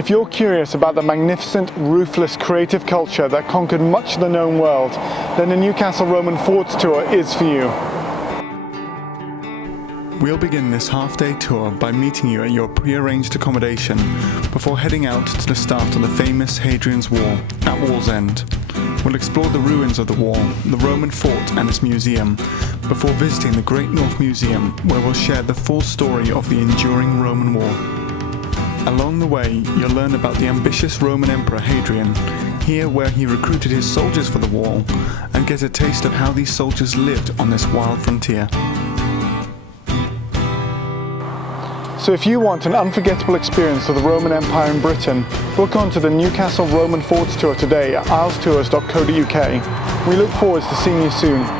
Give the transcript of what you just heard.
If you're curious about the magnificent, ruthless, creative culture that conquered much of the known world, then the Newcastle Roman Forts tour is for you. We'll begin this half-day tour by meeting you at your pre-arranged accommodation before heading out to the start of the famous Hadrian's Wall at Wallsend. We'll explore the ruins of the wall, the Roman fort and its museum, before visiting the Great North Museum, where we'll share the full story of the enduring Roman war. Along the way, you'll learn about the ambitious Roman Emperor Hadrian, hear where he recruited his soldiers for the wall, and get a taste of how these soldiers lived on this wild frontier. So if you want an unforgettable experience of the Roman Empire in Britain, book on to the Newcastle Roman Forts tour today at ilestours.co.uk. We look forward to seeing you soon.